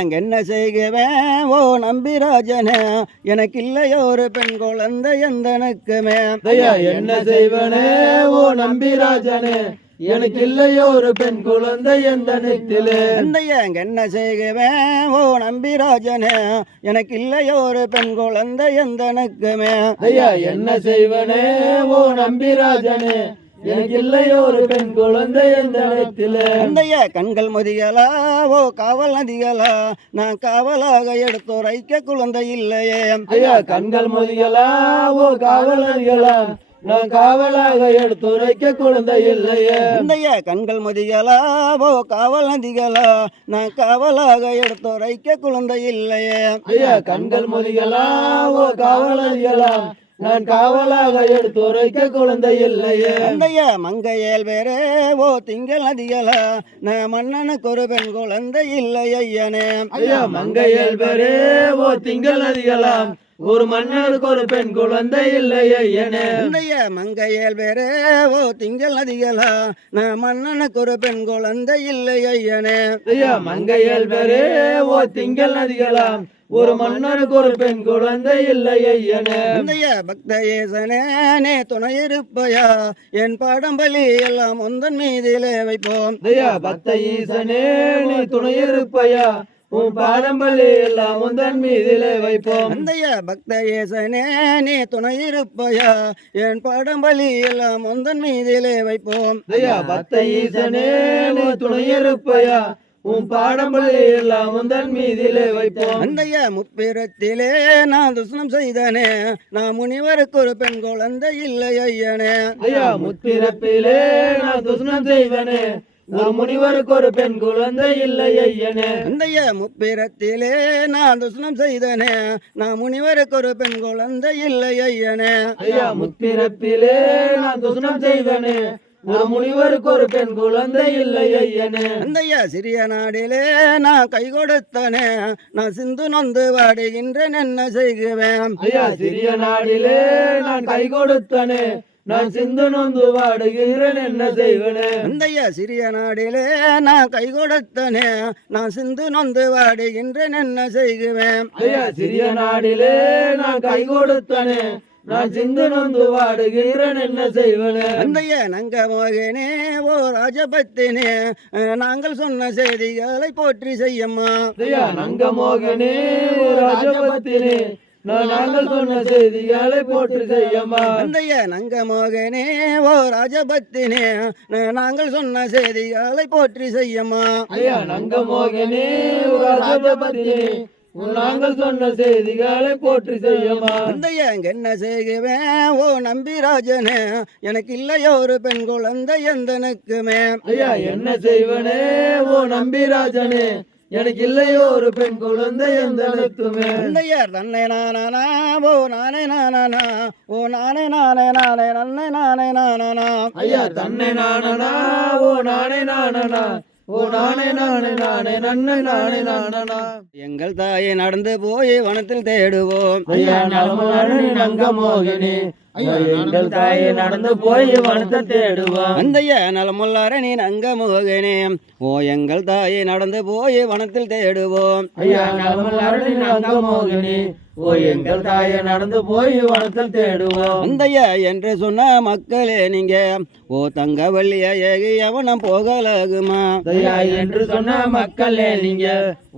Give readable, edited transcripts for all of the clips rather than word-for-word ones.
அங்க என்ன செய்குவேன் ஓ நம்பிராஜனே, எனக்கு இல்லையோ ஒரு பெண் குழந்தை எந்தனுக்குமே. என்ன செய்வனே ஓ நம்பிராஜனே, எனக்கு இல்லையோ ஒரு பெண் குழந்தை எந்த நெத்திலே. அங்க என்ன செய்குவேன் ஓ நம்பிராஜனே, எனக்கு இல்லையோ ஒரு பெண் குழந்தை எந்தனுக்குமே. என்ன செய்வனே ஓ நம்பிராஜனே, எனக்கு இல்லையோ ஒரு பெண் குழந்தை எந்த இடத்திலே. கண்கள் மதிகளா ஓ காவல் நதிகளா, நான் காவலாக எடுத்துரைக்க குழந்தை இல்லையே. கண்கள் மதிகளா ஓ காவல் நதிகளா, நான் காவலாக எடுத்துரைக்க குழந்தை இல்லையே. கண்கள் மதிகளா ஓ காவல் நதிகளா, நான் காவலாக எடுத்துரைக்க குழந்தை இல்லையே. கண்கள் மதிகளா ஓ காவல் நதிகளா, நான் காவலாக எடுத்துரைக்க குழந்தை இல்லையே. மங்கையல் வேறே ஓ திங்கள் நதிகளா, நான் மன்னனுக்கு ஒரு பெண் குழந்தை இல்லை ஐயனே. மங்கையல் வேறே ஓ திங்கள் நதிகளா, ஒரு மன்னனுக்கு ஒரு பெண் குழந்தை இல்லை ஐயனே. மங்கையல் வேறே ஓ திங்கள் நதிகளா, நான் மன்னனுக்கு ஒரு பெண் குழந்தை இல்லை ஐயனே. மங்கையல் வேறே ஓ திங்கள் நதிகளா, ஒரு மன்னனுக்கு ஒரு பெண் குழந்தை இல்லை ஐயனே. பக்தேசனே துணை இருப்பையா, என் பாடம்பலி எல்லாம் உந்தன் மீதிலே வைப்போம். பக்த ஈசனே நீ துணை இருப்பையா, உன் பாடம்பலி எல்லாம் உந்தன் மீதிலே வைப்போம். பக்தேசனே நீ துணை இருப்பையா, என் பாடம்பலி எல்லாம் உந்தன் மீதிலே வைப்போம். பக்த ஈசனே நீ துணை இருப்பையா, உன் பாடம்பலி எல்லாம் உந்தன் மீதிலே வைப்போம். முப்பிரத்திலே நான் துஷ்ணம் செய்தனே, நான் முனிவருக்கு ஒரு பெண் குழந்தை இல்லை ஐயனே. முப்பிறப்பிலே நான் துஷ்ணம் செய்தனே, ஒரு முனிவருக்கு ஒரு பெண் குழந்தை இல்லை ஐயனே. முப்பிரத்திலே நான் துஷ்ணம் செய்தனே, நான் முனிவருக்கு ஒரு பெண் குழந்தை இல்லை ஐயனே. முப்பிறப்பிலே நான் துஷ்ணம் செய்தனே, ஒரு முனிவருக்கு ஒரு பெண் குழந்தை இல்லை ஐயனே. சிறிய நாடிலே நான் கை கொடுத்தனே, நான் சிந்து நொந்து வாடுகின்றேன் என்ன செய்குவேன். சிறிய நாடிலே நான் கை கொடுத்தனே, நான் சிந்து நொந்து வாடுகிறேன் என்ன செய்வனே. சிறிய நாடிலே நான் கை கொடுத்தனே, நான் சிந்து நொந்து வாடுகின்றேன் என்ன செய்குவேன். சிறிய நாடிலே நான் கை கொடுத்தனே, நான் சிந்து நொந்து வாடுகிறேன் என்ன செய்வனே. நங்க மோகனே ஓ ராஜபத்தினே, நாங்கள் சொன்ன செய்திகளை போற்றி செய்யம்மா. நங்க மோகனே ஓ ராஜபத்தினே, நாங்கள் சொன்ன செய்திகளை போற்றி செய்யம்மா. நங்க மோகனே ஓ ராஜபத்தினே, நாங்கள் சொன்ன செய்திகளை போற்றி செய்யம்மா. நங்க மோகனே ஓ ராஜபத்தினே, நாங்கள் சொன்ன செய்திகளை போற்றி செய்யமா. என்ன செய்குவேன் ஓ நம்பிராஜனே, எனக்கு இல்லையோ ஒரு பெண் குழந்தை எந்தனுக்குமே. என்ன செய்வனே ஓ நம்பிராஜனே, எனக்கு இல்லையோ ஒரு பெண் குழந்தை எந்தனுக்குமே. தன்னை நானா ஓ நானே நானா, ஓ நானே நானே நானே நன்னை நானே நானா. தன்னை நானா ஓ நானே நானா, ஓ நானே நானே நானே நன்னை நானே நானா. எங்கள் தாயை நடந்து போய் வனத்தில் தேடுவோம். நங்க மோகினி எங்கள் தாயை நடந்து போய் வனத்தை தேடுவோம். அந்தைய நலமுல்லாரணி நங்க மோகினி ஓ எங்கள் தாயை நடந்து போய் வனத்தில் தேடுவோம். நலமுல்லாரணி நங்க மோகினி ஓ எங்கள் தாயை நடந்து போய் வனத்தில் தேடுவோம். அந்தையா என்று சொன்ன மக்களே நீங்க, ஓ தங்கவள்ளிய ஏகி அவனம் போகலாகுமா. என்று சொன்ன மக்களே நீங்க,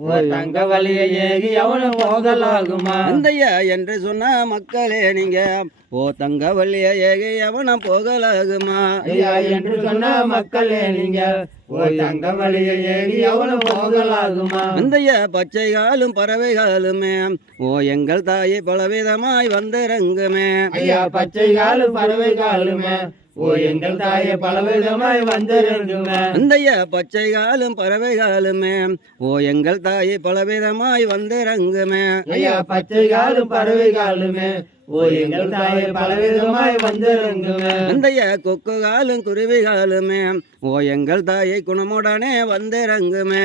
ஓ தங்கவள்ளிய ஏகி அவனம் போகலாகுமா. அந்தையா என்று சொன்ன மக்களே நீங்க, ஓ தங்கவள்ளிய ஏகி அவனம் போகலாகுமா. என்று சொன்ன மக்களே நீங்க, ஓ தங்கவள்ளிய ஏகி அவனம் போகலாகுமா. அந்தைய பச்சை காலும் பறவை காலுமே, ஓ எங்கள் தாயை பலவிதமாய் வந்திறங்குமே. பச்சை காலும் பறவை காலுமே, ஓ எங்கள் தாயை பலவிதமாய் வந்திறங்குமே. அந்தைய பச்சை காலும் பறவை காலுமே, ஓ எங்கள் தாயை பலவிதமாய் வந்திறங்குமே. பச்சை காலும் பறவை காலுமே, ஓ எங்கள் தாயை பலவிதமாய் வந்திறங்குமே. அந்தைய கொக்கு காலும் குருவி காலுமே, ஓ எங்கள் தாயை குணமுடனே வந்திறங்குமே.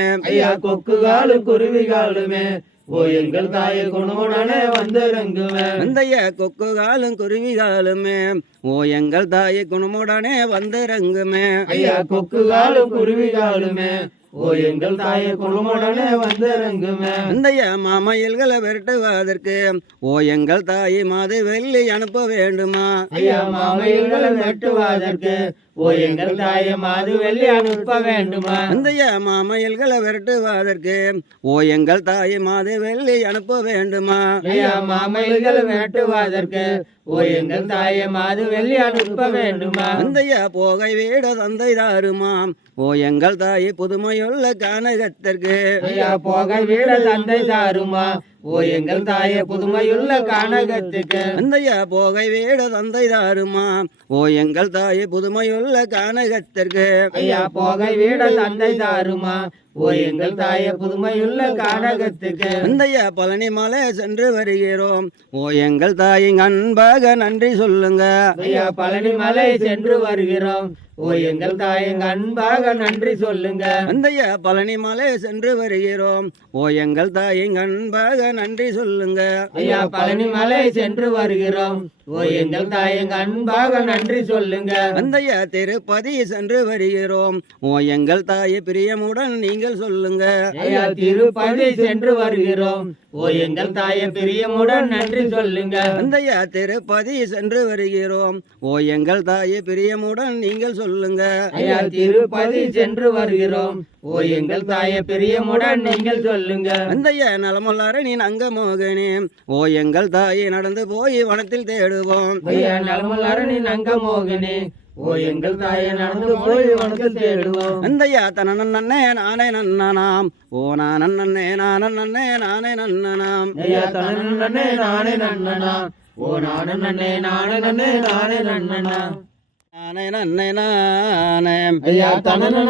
கொக்கு காலும் குருவி காலுமே, ஓ எங்கள் தாயை குணமுடனே வந்திறங்குமே. அந்தைய கொக்கு காலும் குருவி காலுமே ஓ எங்கள் தாயை குணமுடனே வந்திறங்குமே. ஐயா கொக்கு காலும் குருவி காலுமே ஓ எங்கள் தாயை குணமுடனே வந்திறங்குமே. அந்தைய மாமயில்களை விரட்டுவதற்கு ஓ எங்கள் தாயை மாது வெள்ளி அனுப்ப வேண்டுமா. ஐயா மாமயில்களை வெட்டுவதற்கு ஓ எங்கள் தாயை மாது வெள்ளி அனுப்ப வேண்டுமா. அந்தைய மாமயில்களை விரட்டுவதற்கு ஓ எங்கள் தாயை மாது வெள்ளி அனுப்ப வேண்டுமா. ஐயா மாமயில்களை வெட்டுவதற்கு ஓ எங்கள் தாயை மாது வெள்ளி அனுப்ப வேண்டுமா. அந்தைய போகை வீட தந்தை தாருமா ஓ எங்கள் தாயை புதுமையுள்ள கானகத்திற்கு. ஐயா போகை வீட தந்தை தாருமா ஓ எங்கள் தாயை புதுமையுள்ள கானகத்துக்கு. அந்தைய போகை வீட தந்தை தாருமா ஓ எங்கள் தாயை புதுமையுள்ள கானகத்திற்கு. ஐயா போகை வீட தந்தை தாருமா ஓ எங்கள் தாயை புதுமையுள்ள கானகத்துக்கு. அந்தைய பழனி மலை சென்று வருகிறோம் ஓ எங்கள் தாயின் அன்பாக நன்றி சொல்லுங்க. ஐயா பழனி மலை சென்று வருகிறோம் ஓ எங்கள் தாயின் அன்பாக நன்றி சொல்லுங்க. அந்தைய பழனி மலை சென்று வருகிறோம் ஓ எங்கள் தாயின் அன்பாக நன்றி சொல்லுங்க. ஐயா பழனி மலை சென்று வருகிறோம் ஓ எங்கள் தாயின் அன்பாக நன்றி சொல்லுங்க. அந்தைய திருப்பதி சென்று வருகிறோம் ஓ எங்கள் தாயை பிரியமுடன் நீங்கள் சொல்லுங்க. ஐயா திருப்பதி சென்று வருகிறோம் ஓ எங்கள் தாயை பிரியமுடன் நன்றி சொல்லுங்க. அந்தைய திருப்பதி சென்று வருகிறோம் ஓ எங்கள் தாயை பிரியமுடன் நீங்கள் சொல்லுங்க. ஐயா திருப்பதி சென்று வருகிறோம் ஓ எங்கள் தாயை பிரியமுடன் நீங்கள் சொல்லுங்க. அந்தைய நலமல்லாரணின் அங்கமோகனே ஓ எங்கள் தாயை நடந்து போய் வனத்தில் தேடுவோம். ஐயா நலமல்லாரணின் அங்கமோகனே ஓ எங்கள் தாயை நடந்து போய் வனத்தில் தேடுவோம். அந்தையா தனநன்னே நானே நன்னனாம் ஓ நானே நானே நானே நன்னனாம். ஐயா தனனே நானே நன்னனா ஓ நானே நானே நானே நன்னனா. நானே நன்னே நானே ஐயா தனனே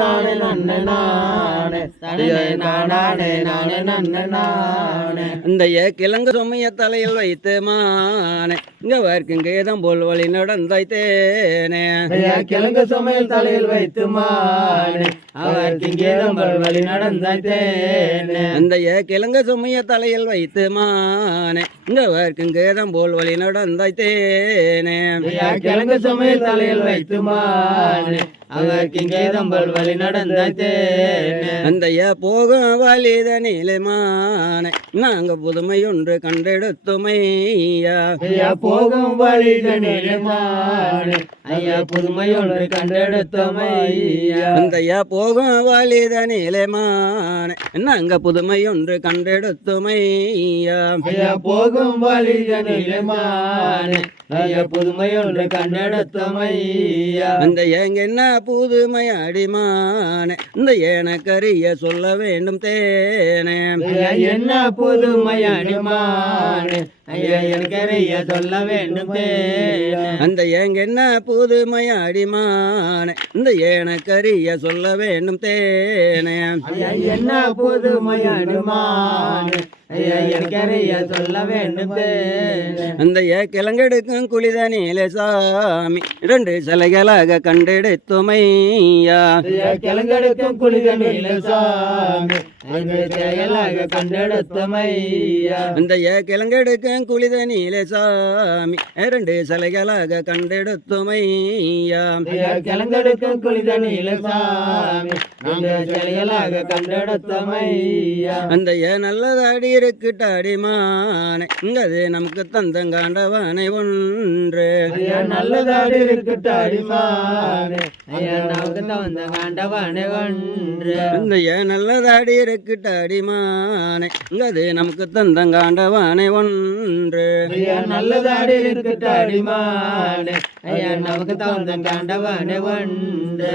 நானே நன்னே நானே தனனே நானே நானே நன்னே நானே. அந்தைய கிழங்கு சுமைய தலையில் வைத்து மானே இங்க வர்க்கும் கேதம் போல் வழி நடந்தாய்த்தேனே. ஐயா கிழங்கு சமையல் தலையில் வைத்து மானே அவர் திங்கேதம் வழி நடந்தேனே. அந்தைய கிழங்கு சுமைய தலையில் வைத்து மானே இங்க வர்க்கும் கேதம் போல் வழி நடந்தாய்த்தேனே. ஐயா கிழங்கு சமையல் தலையில் வைத்து மானே அவர் திங்கேதம் வழி நடந்தேனே. அந்தைய போகும் வழிதனிலே மானே நாங்க புதுமை ஒன்று கண்டெடுத்துமையா. ஐயா போகும் வழிதனிலே மானே ஐயா புதுமை ஒன்று கண்டெடுத்தோம் ஐயா. அந்தைய போகும் வழிதனிலே மானே நாங்க புதுமை ஒன்று கண்டெடுத்துமையா. ஐயா போகும் வழிதனிலே மானே ஐயா புதுமை ஒன்று கண்டெடுத்தோம் ஐயா. அந்த எங்க என்ன புதுமை அடிமானே இந்த எனக்கரிய சொல்ல வேண்டும் தேனே. ஐயா என்ன புதுமை அடிமானே ஐயா எனக்கறிய சொல்ல வேண்டும் தேனே. அந்த எங்க என்ன புதுமை அடிமானே இந்த எனக்கரிய சொல்ல வேண்டும் தேனே. ஐயா என்ன புதுமை அடிமானே ஐயா எனக்கறிய சொல்ல வேண்டும் தேனே. அந்த கிழங்கெடுக்கும் குளிதனிலே சாமி இரண்டு சிலைகளாக கண்டெடுத்துமையா. ஐயா கிழங்கெடுக்கும் குளிதனிலே சாமி ஐந்து சிலைகளாக கண்டெடுத்தோம் ஐயா. அந்த கிழங்கெடுக்கும் குளிதனிலே சாமி இரண்டு சிலைகளாக கண்டெடுத்துமையா. ஐயா கிழங்கெடுக்கும் குளிதனிலே சாமி ஐந்து சிலைகளாக கண்டெடுத்தோம் ஐயா. அந்த நல்லதாடி இருக்குட்டாடிமானே இங்கது நமக்கு தந்தங்காண்டவனை ஒன்று. ஐயா நல்லதாடி இருக்கட்டாடிமானே ஐயா நமக்கு தந்த காண்டவானே ஒன்று. இந்த நல்லதாடி இருக்குட்டாடிமானே இங்கது நமக்கு தந்தங்காண்டவனை ஒன்று. ஐயா நல்லதாடி இருக்கட்டாடிமானே ஐயா நமக்கு தந்த காண்டவானே ஒன்று.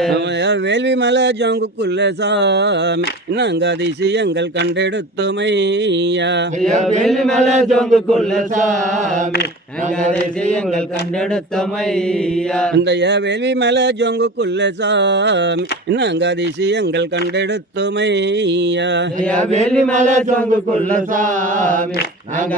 வேள்வி மலை ஜோங்குக்குள்ள சாமி நாங்க அதிசயங்கள் கண்டெடுத்துமையா. ஐயா வேலி மேல ஜோங்குக்குள்ள சாமி அதிசயங்கள் கண்டெடுத்தோம் ஐயா. அந்த வேள்வி மலை ஜோங்குக்குள்ள சாமி நாங்க அதிசயங்கள் கண்டெடுத்துமையா. ஐயா வேலி மேல ஜோங்குக்குள்ள சாமி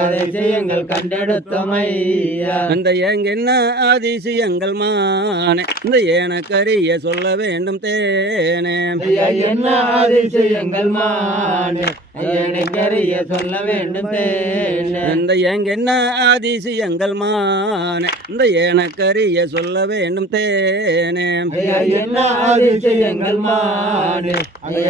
அதிசயங்கள் கண்டெடுத்தோம் ஐயா. அந்த எங்க என்ன அதிசயங்கள் மானே இந்த எனக்கரிய சொல்ல வேண்டும் தேனே. ஐயா என்ன அதிசயங்கள் மானே எனக்கறிய சொல்ல வேண்டும் தேனே. இந்த எங்கென்ன அதிசயங்கள் மானே இந்த எனக்கறிய சொல்ல வேண்டும் தேனே. ஐயா என்ன அதிசயங்கள் மானே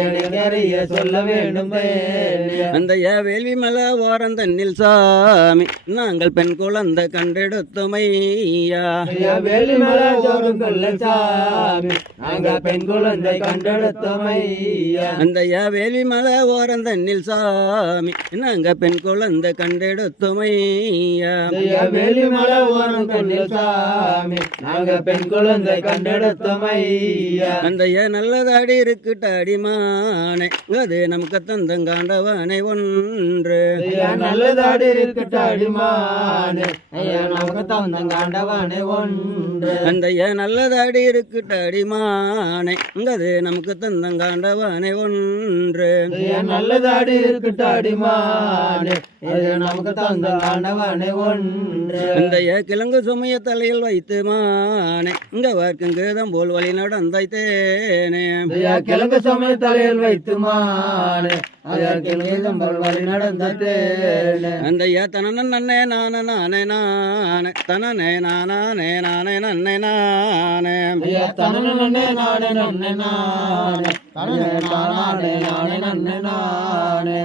எனக்கறிய சொல்ல வேண்டும் தேனே. அந்த வேள்வி மலை ஓரம் தன்னில் சாமி நாங்கள் பெண் குழந்தை கண்டெடுத்தோமையா. ஐயா வேலிமலை ஜோடும் கொள்ள சாமி நாங்கள் பெண் குழந்தை கண்டெடுத்தோம் ஐயா. அந்த வேள்வி மலை ஓரம் தன்னில் சாமி நாங்க பெண் குழந்தை கண்டெடுத்தோமையா. ஐயா வேலிமலை ஓரம் கொள்ள சாமி நாங்கள் பெண் குழந்தை கண்டெடுத்தோம் ஐயா. அந்த நல்லதாடி இருக்குட்டாடி மானே அது நமக்கு தந்தங்காண்டவனை ஒன்று. ஐயா நல்லதாடி இருக்கட்டாடி மானே ஐயா நமக்கு தந்தங்காண்டவனே ஒன்று. அந்த நல்லதாடி இருக்குட்டாடி மானே அது நமக்கு தந்தங்காண்டவனை ஒன்று. ஐயா நல்லதாடி இருக்கட்டாடி மானே ஐயா நமக்கு தந்தங்காண்டவனே ஒன்று. அந்த கிழங்கு சுமைய தலையில் வைத்து மானே இங்க வார்க்குங்கதம் போல் வழி நடந்தாய்த்தேனே. ஐயா கிழங்கு சமய தலையில் வைத்து மானே ஐயா கிழங்கு போல் வழி நடந்தேனே. அந்த தனன நன்னே நானே நானே நானே தனனே நானே நானே நன்னே நானே. ஐயா தனனே நானே நன்னே நானே தனனே நானே நானே நன்னே நானே.